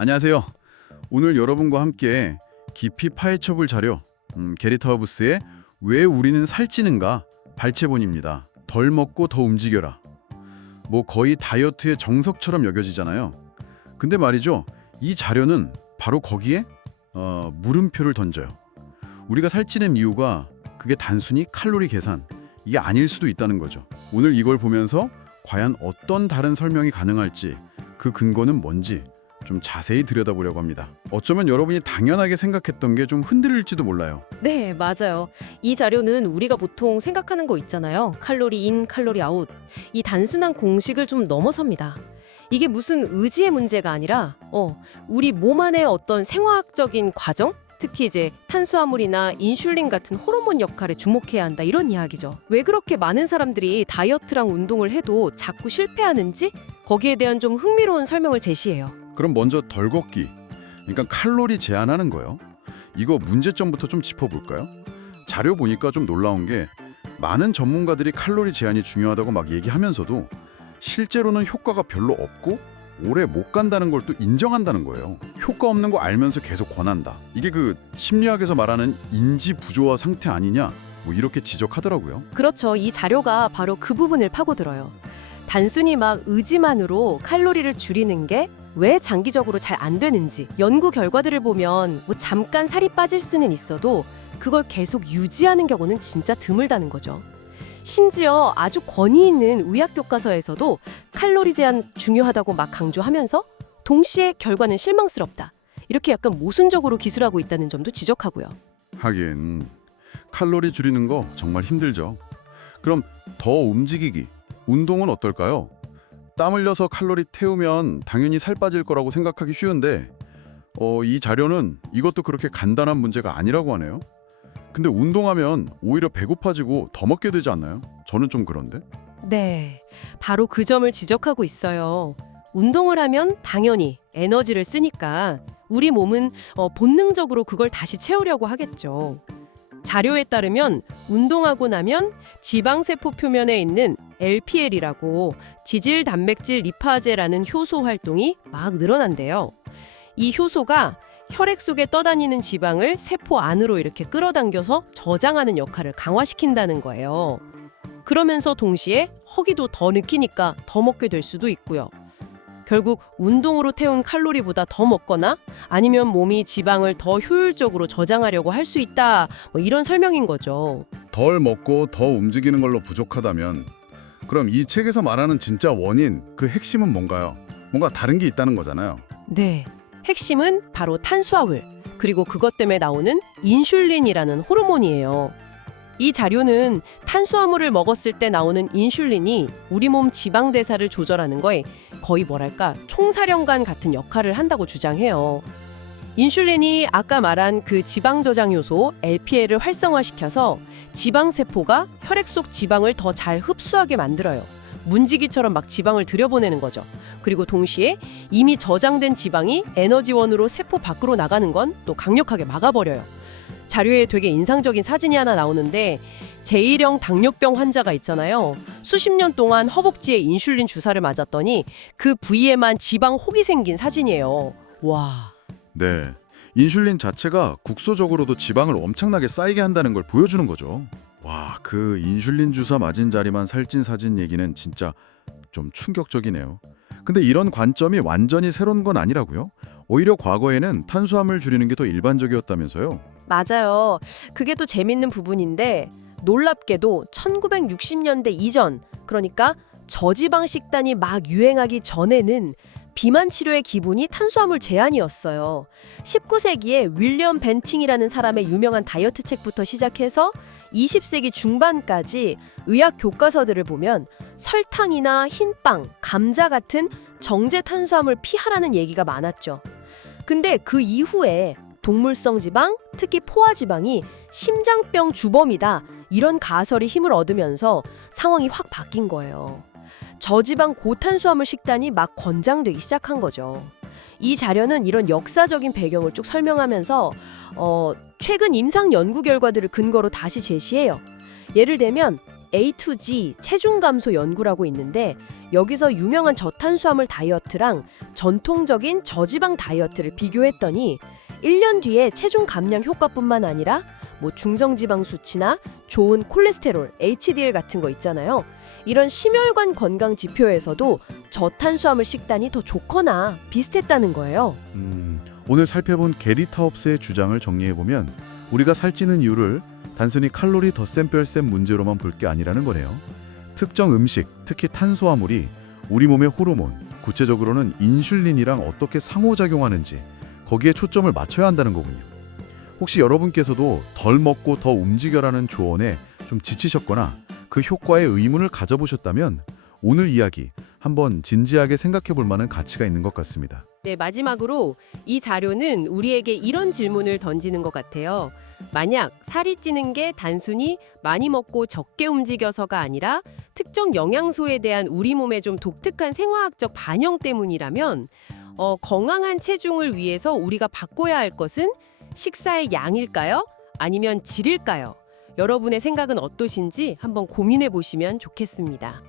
안녕하세요. 오늘 여러분과 함께 깊이 파헤쳐볼 자료, 게리 타우브스의 왜 우리는 살찌는가 발췌본입니다. 덜 먹고 더 움직여라. 뭐 거의 다이어트의 정석처럼 여겨지잖아요. 근데 말이죠, 이 자료는 바로 거기에 물음표를 던져요. 우리가 살찌는 이유가 그게 단순히 칼로리 계산, 이게 아닐 수도 있다는 거죠. 오늘 이걸 보면서 과연 어떤 다른 설명이 가능할지, 그 근거는 뭔지 좀 자세히 들여다보려고 합니다. 어쩌면 여러분이 당연하게 생각했던 게 좀 흔들릴지도 몰라요. 네, 맞아요. 이 자료는 우리가 보통 생각하는 거 있잖아요. 칼로리 인, 칼로리 아웃. 이 단순한 공식을 좀 넘어섭니다. 이게 무슨 의지의 문제가 아니라 우리 몸 안의 어떤 생화학적인 과정? 특히 이제 탄수화물이나 인슐린 같은 호르몬 역할에 주목해야 한다 이런 이야기죠. 왜 그렇게 많은 사람들이 다이어트랑 운동을 해도 자꾸 실패하는지 거기에 대한 좀 흥미로운 설명을 제시해요. 그럼 먼저 덜 걷기, 그러니까 칼로리 제한하는 거요. 이거 문제점부터 좀 짚어볼까요? 자료 보니까 좀 놀라운 게 많은 전문가들이 칼로리 제한이 중요하다고 막 얘기하면서도 실제로는 효과가 별로 없고 오래 못 간다는 걸 또 인정한다는 거예요. 효과 없는 거 알면서 계속 권한다. 이게 그 심리학에서 말하는 인지 부조화 상태 아니냐? 뭐 이렇게 지적하더라고요. 그렇죠. 이 자료가 바로 그 부분을 파고들어요. 단순히 막 의지만으로 칼로리를 줄이는 게 왜 장기적으로 잘 안 되는지 연구 결과들을 보면 뭐 잠깐 살이 빠질 수는 있어도 그걸 계속 유지하는 경우는 진짜 드물다는 거죠. 심지어 아주 권위 있는 의학 교과서에서도 칼로리 제한 중요하다고 막 강조하면서 동시에 결과는 실망스럽다. 이렇게 약간 모순적으로 기술하고 있다는 점도 지적하고요. 하긴 칼로리 줄이는 거 정말 힘들죠. 그럼 더 움직이기, 운동은 어떨까요? 땀 흘려서 칼로리 태우면 당연히 살 빠질 거라고 생각하기 쉬운데 이 자료는 이것도 그렇게 간단한 문제가 아니라고 하네요. 근데 운동하면 오히려 배고파지고 더 먹게 되지 않나요? 저는 좀 그런데. 네, 바로 그 점을 지적하고 있어요. 운동을 하면 당연히 에너지를 쓰니까 우리 몸은 본능적으로 그걸 다시 채우려고 하겠죠. 자료에 따르면 운동하고 나면 지방세포 표면에 있는 LPL이라고 지질 단백질 리파제라는 효소 활동이 막 늘어난대요. 이 효소가 혈액 속에 떠다니는 지방을 세포 안으로 이렇게 끌어당겨서 저장하는 역할을 강화시킨다는 거예요. 그러면서 동시에 허기도 더 느끼니까 더 먹게 될 수도 있고요. 결국 운동으로 태운 칼로리보다 더 먹거나 아니면 몸이 지방을 더 효율적으로 저장하려고 할 수 있다. 뭐 이런 설명인 거죠. 덜 먹고 더 움직이는 걸로 부족하다면 그럼 이 책에서 말하는 진짜 원인, 그 핵심은 뭔가요? 뭔가 다른 게 있다는 거잖아요. 네. 핵심은 바로 탄수화물, 그리고 그것 때문에 나오는 인슐린이라는 호르몬이에요. 이 자료는 탄수화물을 먹었을 때 나오는 인슐린이 우리 몸 지방 대사를 조절하는 거에 거의 뭐랄까 총사령관 같은 역할을 한다고 주장해요. 인슐린이 아까 말한 그 지방 저장 요소 LPL을 활성화시켜서 지방 세포가 혈액 속 지방을 더 잘 흡수하게 만들어요. 문지기처럼 막 지방을 들여보내는 거죠. 그리고 동시에 이미 저장된 지방이 에너지원으로 세포 밖으로 나가는 건 또 강력하게 막아버려요. 자료에 되게 인상적인 사진이 하나 나오는데 제1형 당뇨병 환자가 있잖아요. 수십 년 동안 허벅지에 인슐린 주사를 맞았더니 그 부위에만 지방 혹이 생긴 사진이에요. 와. 네, 인슐린 자체가 국소적으로도 지방을 엄청나게 쌓이게 한다는 걸 보여주는 거죠. 와, 그 인슐린 주사 맞은 자리만 살찐 사진 얘기는 진짜 좀 충격적이네요. 근데 이런 관점이 완전히 새로운 건 아니라고요? 오히려 과거에는 탄수화물 줄이는 게 더 일반적이었다면서요? 맞아요. 그게 또 재밌는 부분인데 놀랍게도 1960년대 이전, 그러니까 저지방 식단이 막 유행하기 전에는 비만 치료의 기본이 탄수화물 제한이었어요. 19세기에 윌리엄 벤팅이라는 사람의 유명한 다이어트 책부터 시작해서 20세기 중반까지 의학 교과서들을 보면 설탕이나 흰빵, 감자 같은 정제 탄수화물 피하라는 얘기가 많았죠. 근데 그 이후에 동물성 지방, 특히 포화 지방이 심장병 주범이다. 이런 가설이 힘을 얻으면서 상황이 확 바뀐 거예요. 저지방 고탄수화물 식단이 막 권장되기 시작한 거죠. 이 자료는 이런 역사적인 배경을 쭉 설명하면서 최근 임상 연구 결과들을 근거로 다시 제시해요. 예를 들면 A2G 체중 감소 연구라고 있는데 여기서 유명한 저탄수화물 다이어트랑 전통적인 저지방 다이어트를 비교했더니 1년 뒤에 체중 감량 효과뿐만 아니라 뭐 중성지방 수치나 좋은 콜레스테롤, HDL 같은 거 있잖아요. 이런 심혈관 건강 지표에서도 저탄수화물 식단이 더 좋거나 비슷했다는 거예요. 오늘 살펴본 게리 타업스의 주장을 정리해보면 우리가 살찌는 이유를 단순히 칼로리 덧셈 뺄셈 문제로만 볼 게 아니라는 거네요. 특정 음식, 특히 탄수화물이 우리 몸의 호르몬, 구체적으로는 인슐린이랑 어떻게 상호작용하는지 거기에 초점을 맞춰야 한다는 거군요. 혹시 여러분께서도 덜 먹고 더 움직여라는 조언에 좀 지치셨거나 그 효과에 의문을 가져보셨다면 오늘 이야기 한번 진지하게 생각해 볼 만한 가치가 있는 것 같습니다. 네, 마지막으로 이 자료는 우리에게 이런 질문을 던지는 것 같아요. 만약 살이 찌는 게 단순히 많이 먹고 적게 움직여서가 아니라 특정 영양소에 대한 우리 몸의 좀 독특한 생화학적 반영 때문이라면 건강한 체중을 위해서 우리가 바꿔야 할 것은 식사의 양일까요? 아니면 질일까요? 여러분의 생각은 어떠신지 한번 고민해 보시면 좋겠습니다.